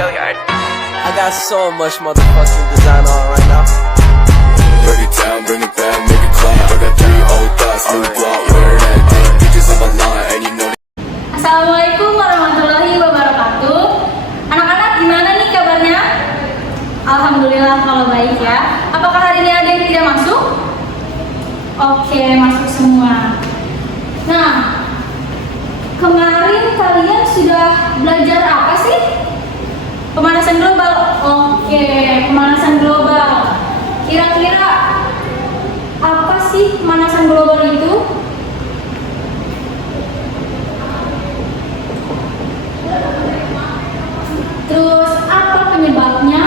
I got so much motherfucking design on right now. Break it down, bring it back, make it clap. I got 3 old thoughts, new block, wear that thing. Bitches on my line, and you know. Assalamualaikum warahmatullahi wabarakatuh. Anak-anak gimana nih kabarnya? Alhamdulillah kalau baik ya. Apakah hari ini ada yang tidak masuk? Oke, masuk semua. Nah, kemarin kalian sudah belajar apa sih? Pemanasan global. Oke, pemanasan global. Kira-kira apa sih pemanasan global itu? Terus apa penyebabnya?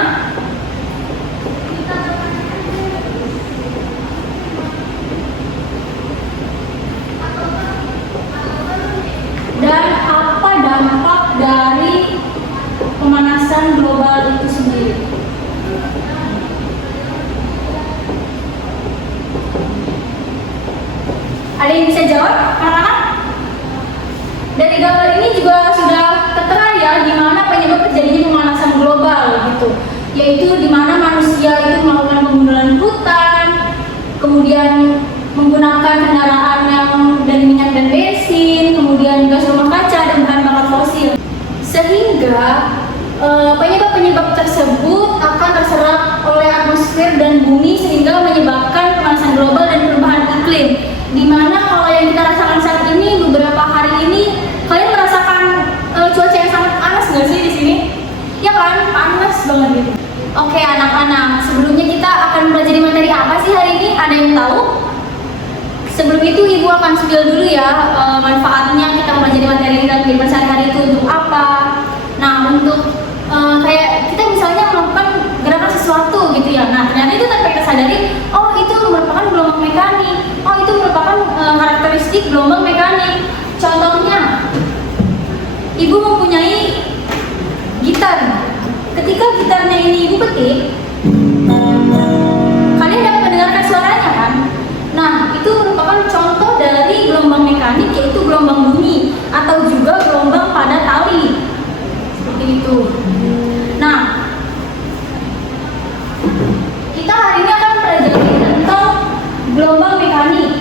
Dan apa dampak dari pemanasan global itu sendiri? Ada yang bisa jawab, anak-anak? Dari gambar ini juga sudah tertera ya gimana penyebab terjadinya pemanasan global gitu, yaitu di mana manusia itu melakukan pembunuhan hutan, kemudian menggunakan kendaraan yang dari minyak dan bensin, kemudian gas rumah kaca dan bahan bakar fosil, sehingga penyebab-penyebab tersebut akan terserap oleh atmosfer dan bumi sehingga menyebabkan pemanasan global dan perubahan iklim. Dimana kalau yang kita rasakan saat ini, beberapa hari ini kalian merasakan cuaca yang sangat panas nggak sih di sini? Ya kan, panas banget gitu. Oke anak-anak, sebelumnya kita akan belajar materi apa sih hari ini? Ada yang tahu? Sebelum itu ibu akan spill dulu ya manfaatnya kita mempelajari materi dalam kehidupan sehari-hari itu untuk apa. Nah, untuk kayak kita misalnya melakukan gerakan sesuatu gitu ya. Nah, ternyata itu tanpa kita sadari, oh itu merupakan gelombang mekanik. Oh itu merupakan karakteristik gelombang mekanik. Contohnya, ibu mempunyai gitar. Ketika gitarnya ini ibu petik, kalian dapat mendengarkan suaranya kan? Nah, itu merupakan contoh dari gelombang mekanik, yaitu gelombang bumi atau juga gelombang pada tali. Seperti itu. Nah, kita hari ini akan pelajari tentang gelombang mekanik.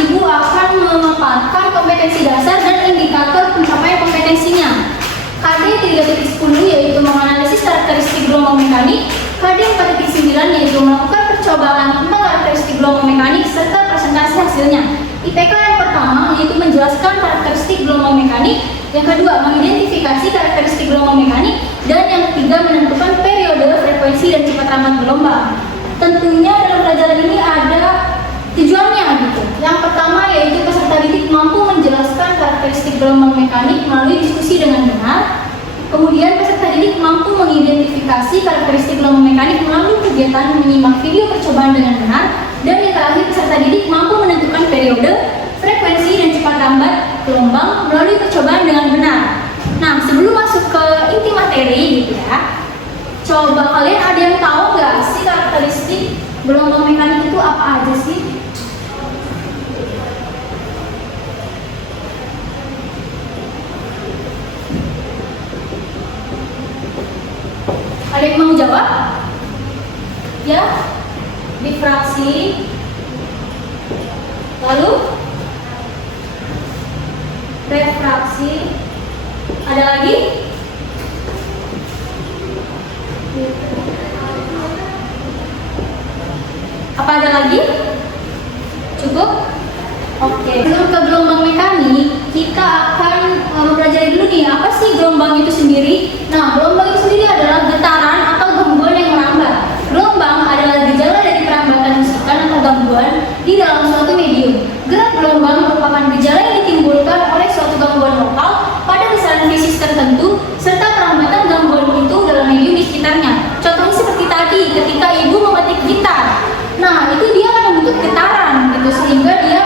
Ibu akan memaparkan kompetensi dasar dan indikator pencapaian kompetensinya. KD 3.10 yaitu menganalisis karakteristik gelombang mekanik. KD 4.9 yaitu melakukan percobaan tentang karakteristik gelombang mekanik serta presentasi hasilnya. IPK yang pertama yaitu menjelaskan karakteristik gelombang mekanik. Yang kedua, mengidentifikasi karakteristik gelombang mekanik. Dan yang ketiga, menentukan periode, frekuensi, dan cepat rambat gelombang. Tentunya dalam pelajaran ini ada tujuannya gitu. Yang pertama yaitu peserta didik mampu menjelaskan karakteristik gelombang mekanik melalui diskusi dengan benar. Kemudian peserta didik mampu mengidentifikasi karakteristik gelombang mekanik melalui kegiatan menyimak video percobaan dengan benar. Dan yang terakhir, peserta didik mampu menentukan periode, frekuensi, dan cepat rambat gelombang melalui percobaan dengan benar. Nah, sebelum masuk ke inti materi gitu ya, coba kalian ada yang tahu nggak sih karakteristik gelombang mekanik itu apa aja sih? Ada yang mau jawab? Ya, difraksi. Lalu refraksi. Ada lagi? Apa ada lagi? Cukup? Oke. Sebelum ke gelombang mekanik, kita akan mempelajari dulu nih apa sih gelombang itu sendiri. Nah, gelombang itu sendiri adalah getaran atau gangguan yang merambat. Gelombang adalah gejala dari perambatan musikan atau gangguan di dalam suatu medium. Gerak gelombang merupakan gejala yang ditimbulkan oleh suatu gangguan lokal pada besaran fisik tertentu serta perambatan gangguan itu dalam medium di sekitarnya. Contohnya seperti tadi ketika ibu memetik gitar. Nah, itu dia akan membentuk getaran gitu sehingga dia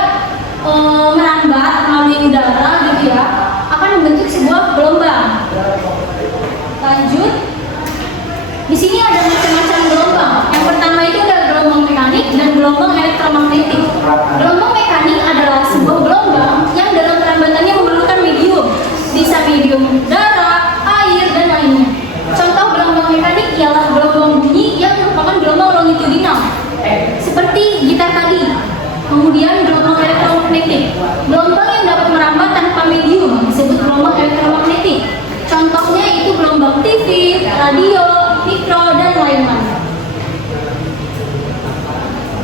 merambat melalui udara gitu ya, akan membentuk sebuah gelombang. Lanjut. Di sini ada macam-macam gelombang. Yang pertama itu ada gelombang mekanik dan gelombang elektromagnetik. Gelombang mekanik adalah sebuah gelombang yang dalam perambatannya memerlukan medium, bisa medium udara, air, dan lainnya. Contoh radio, mikro, dan lain-lain.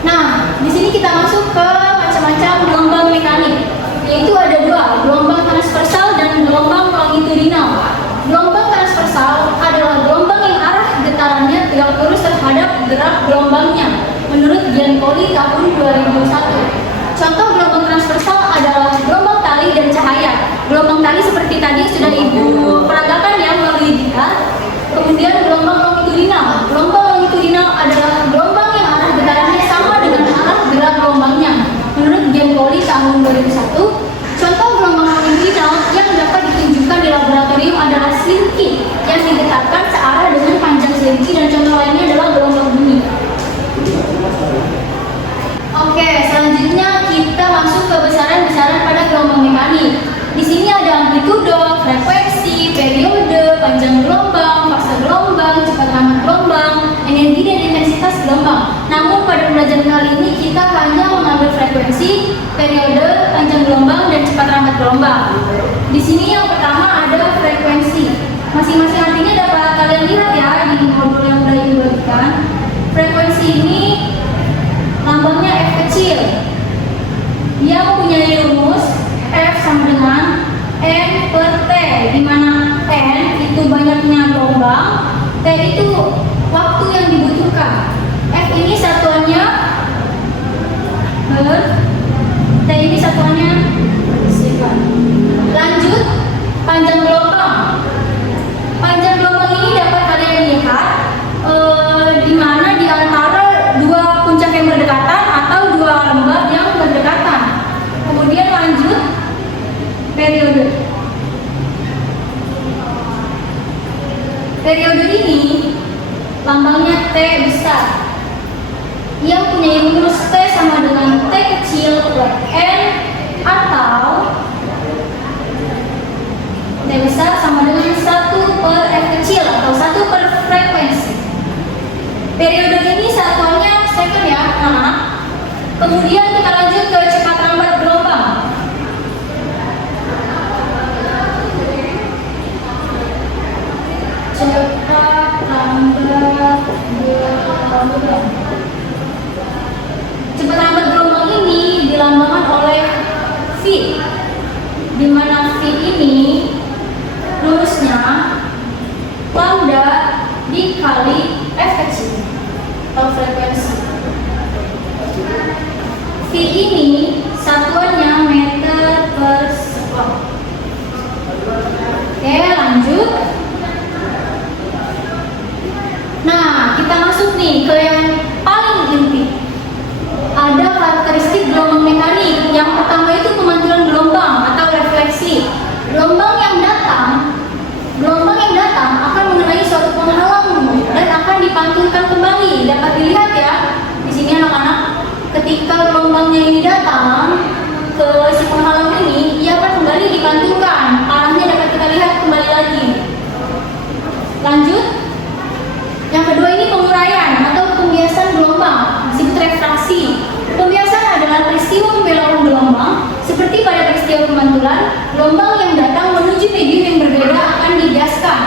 Nah, di sini kita masuk ke macam-macam gelombang mekanik, yaitu ada dua, gelombang transversal dan gelombang longitudinal. Gelombang transversal adalah gelombang yang arah getarannya tegak lurus terhadap gerak gelombangnya, menurut Giancoli tahun 2001. Contoh gelombang transversal adalah gelombang tali dan cahaya. Gelombang tali seperti tadi sudah Ibu peragakan ya melalui gitar. Kemudian gelombang longitudinal. Gelombang longitudinal adalah gelombang yang arah getarannya sama dengan arah gerak gelombangnya, menurut Giancoli tahun 2001. Contoh gelombang longitudinal yang dapat ditunjukkan di laboratorium adalah slinky yang digetarkan searah dengan panjang slinky, dan contoh lainnya adalah gelombang bunyi. Oke, selanjutnya kita masuk ke besaran-besaran pada gelombang mekanik. Di sini ada amplitudo, frekuensi, periode, panjang gelombang, fase gelombang, cepat lambat gelombang, energi dan intensitas gelombang. Namun pada pembelajaran kali ini kita hanya mengambil frekuensi, periode, panjang gelombang, dan cepat lambat gelombang. Di sini yang pertama ada frekuensi. Masing-masing artinya dapat kalian lihat ya di modul yang sudah Ibu bagikan. Frekuensi ini lambangnya F kecil. Dia mempunyai rumus F sama dengan N per T, di mana N itu banyaknya gelombang, T itu waktu yang dibutuhkan. F ini satuannya Hertz, T ini satuannya second. Lanjut, panjang gelombang. Panjang gelombang ini dapat kalian lihat di mana di antara dua puncak yang berdekatan atau dua lembab yang berdekatan. Kemudian lanjut, periode. Periode ini lambangnya T besar. Ia punya rumus T sama dengan T kecil per N, atau T besar sama dengan 1 per F kecil atau 1 per frekuensi. Periode ini satuannya second ya, anak. Kemudian kita lanjut ke cepat lambat gelombang. Cepat lambat gelombang. Cepat lambat gelombang ini dilambangkan oleh V, di mana V ini rumusnya lambda dikali F kecil atau frekuensi. V ini satuannya meter per sekon. Oke, lanjut. Nah, kita masuk nih ke yang paling inti. Ada karakteristik gelombang mekanik. Yang pertama itu pemantulan gelombang atau refleksi. Gelombang yang datang akan mengenai suatu penghalang dan akan dipantulkan kembali. Dapat dilihat ya di sini anak-anak. Ketika gelombangnya ini datang ke si penghalang ini, ia akan kembali dipantulkan. Arahnya dapat kita lihat kembali lagi. Lanjut. Yang kedua ini penguraian atau pembiasan gelombang, disebut refraksi. Pembiasan adalah peristiwa pembelokan gelombang. Seperti pada peristiwa pemantulan, gelombang yang datang menuju medium yang berbeda akan dibiaskan.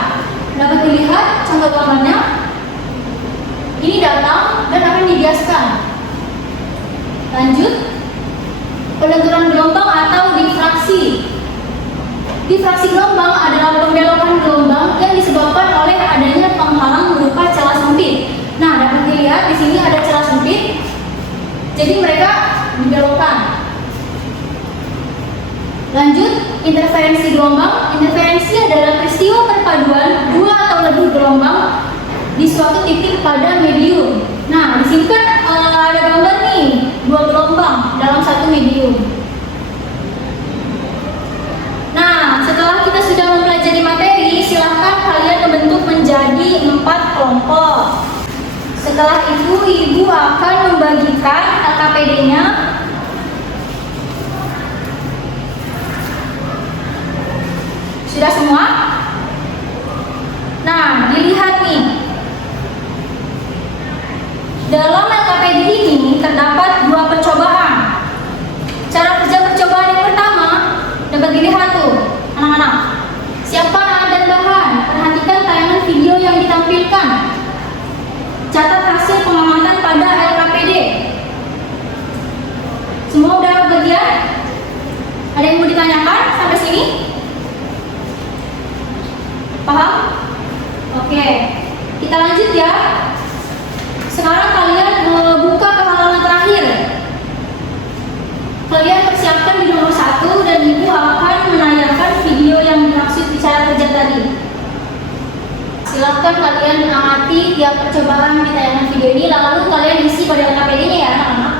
Dapat dilihat contoh gambarnya. Ini datang dan akan dibiaskan. Lanjut, pelenturan gelombang atau difraksi. Difraksi gelombang adalah pembelokan gelombang yang disebabkan oleh adanya penghalang berupa celah sempit. Nah, dapat dilihat di sini ada celah sempit. Jadi mereka dibelokkan. Lanjut, interferensi gelombang. Interferensi adalah peristiwa perpaduan dua atau lebih gelombang di suatu titik pada medium. Nah, di sini kan ada gambar nih, dua gelombang dalam satu medium. Nah, setelah kita sudah mempelajari materi, silahkan kalian membentuk menjadi 4 kelompok. Setelah itu, Ibu akan membagikan LKPD-nya. Sudah semua? Nah, dilihat nih. Dalam LKPD ini terdapat 2 percobaan. Cara kerja percobaan yang pertama dapat dilihat tuh, anak-anak. Siapkan alat dan bahan. Perhatikan tayangan video yang ditampilkan. Paham? Oke, kita lanjut ya. Sekarang kalian buka ke halaman terakhir. Kalian persiapkan di nomor 1 dan ibu akan menayangkan video yang dimaksud di cara kerja tadi. Silakan kalian amati tiap percobaan di tayangan video ini, lalu kalian isi pada LKPD-nya ya anak-anak.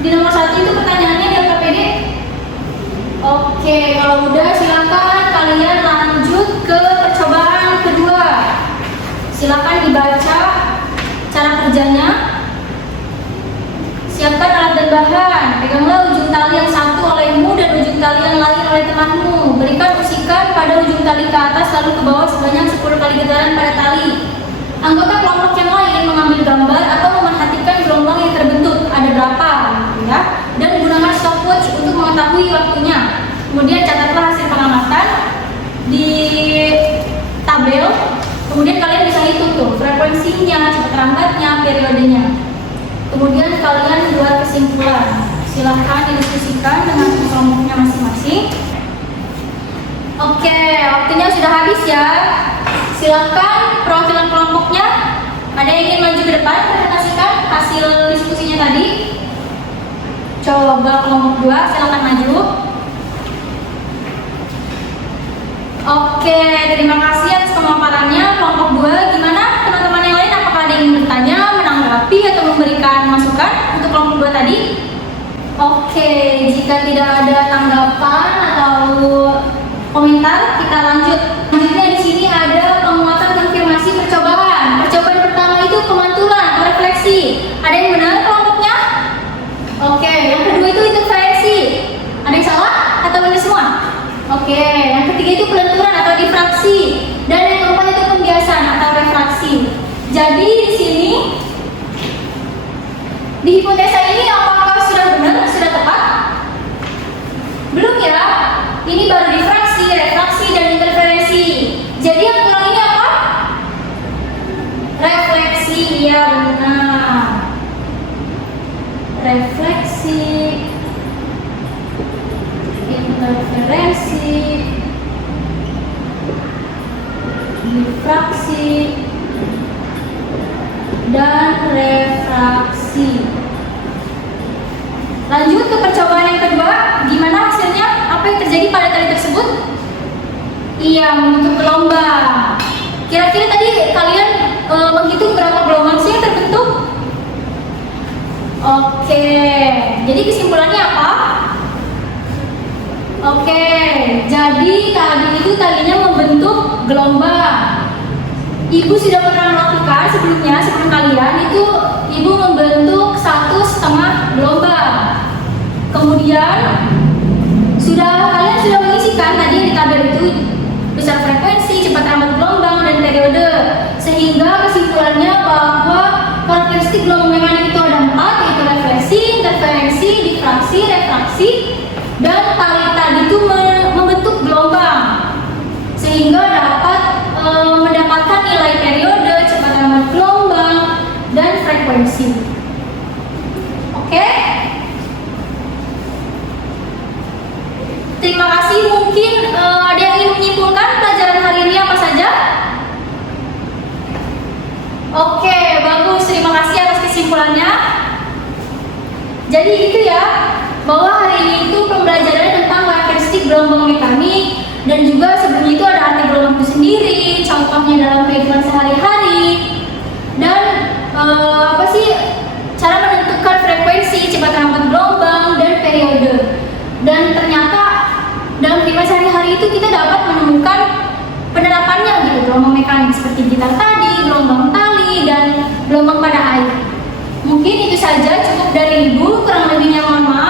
Di nomor 1 itu pertanyaannya di LKPD. Oke, kalau udah silakan kalian lanjut ke percobaan kedua. Silakan dibaca cara kerjanya. Siapkan alat dan bahan. Peganglah ujung tali yang satu olehmu dan ujung tali yang lain oleh temanmu. Berikan usikan pada ujung tali ke atas lalu ke bawah sebanyak 10 kali getaran pada tali. Anggota kelompok yang lain mengambil gambar atau memerhatikan gelombang yang terbentuk. Ada berapa, ya? Dan gunakan stopwatch untuk mengetahui waktunya. Kemudian catatlah hasil pengamatan di tabel. Kemudian kalian bisa hitung tuh frekuensinya, cepat lambatnya, periodenya. Kemudian kalian buat kesimpulan. Silahkan didiskusikan dengan kelompoknya masing-masing. Oke, waktunya sudah habis ya. Silakan perwakilan kelompoknya. Ada yang ingin maju ke depan presentasikan hasil diskusinya tadi? Coba kelompok 2, silakan maju. Oke, terima kasih atas pemaparannya kelompok 2. Gimana teman-teman yang lain? Apakah ada yang ingin bertanya, menanggapi atau memberikan masukan untuk kelompok 2 tadi? Oke, jika tidak ada tanggapan atau komentar, kita lanjut. Selanjutnya di sini ada penguatan konfirmasi percobaan. Percobaan pertama itu pemantulan atau refleksi. Ada yang benar kelompoknya? Oke, yang kedua itu interferensi. Ada yang salah atau benar semua? Oke, yang ketiga itu pelenturan atau difraksi. Dan yang keempat itu pembiasan atau refraksi. Jadi di sini di hipotesa ini apakah sudah benar, sudah tepat? Belum ya. Ini baru difraksi, refraksi, dan interferensi. Jadi yang kurang ini apa? Refleksi, iya benar. Refleksi, interferensi, difraksi, dan refraksi. Lanjut ke percobaan yang kedua. Gimana hasilnya? Apa yang terjadi pada tali tersebut? Iya, membentuk gelombang. Kira-kira tadi kalian menghitung berapa gelombang sih yang terbentuk? Oke, jadi kesimpulannya apa? Jadi tadi itu talinya membentuk gelombang. Ibu sudah pernah melakukan sebelumnya, sebelum kalian itu ibu membentuk 1,5 gelombang. Kemudian kalian sudah mengisikan tadi di tabel itu besar frekuensi, cepat rambat gelombang, dan periode. Sehingga kesimpulannya bahwa karakteristik gelombang mekanik itu ada 4, yaitu refleksi, interferensi, difraksi, refraksi, dan tali tadi itu membentuk gelombang sehingga dapat mendapatkan nilai periode, cepat rambat gelombang, dan frekuensi. Oke? Terima kasih. Mungkin ada yang ingin menyimpulkan pelajaran hari ini apa saja? Oke, bagus. Terima kasih atas kesimpulannya. Jadi itu ya, bahwa hari ini itu pembelajaran tentang karakteristik gelombang mekanik, dan juga sebelum itu ada arti gelombang itu sendiri, contohnya dalam kehidupan sehari-hari, dan cara menentukan frekuensi, cepat rambat gelombang, dan periode. Dan ternyata dalam kehidupan sehari-hari itu kita dapat menemukan penerapannya gitu, gelombang mekanik seperti gitar tadi, gelombang tali, dan gelombang pada air. Mungkin itu saja, cukup dari Ibu, kurang lebihnya mohon maaf.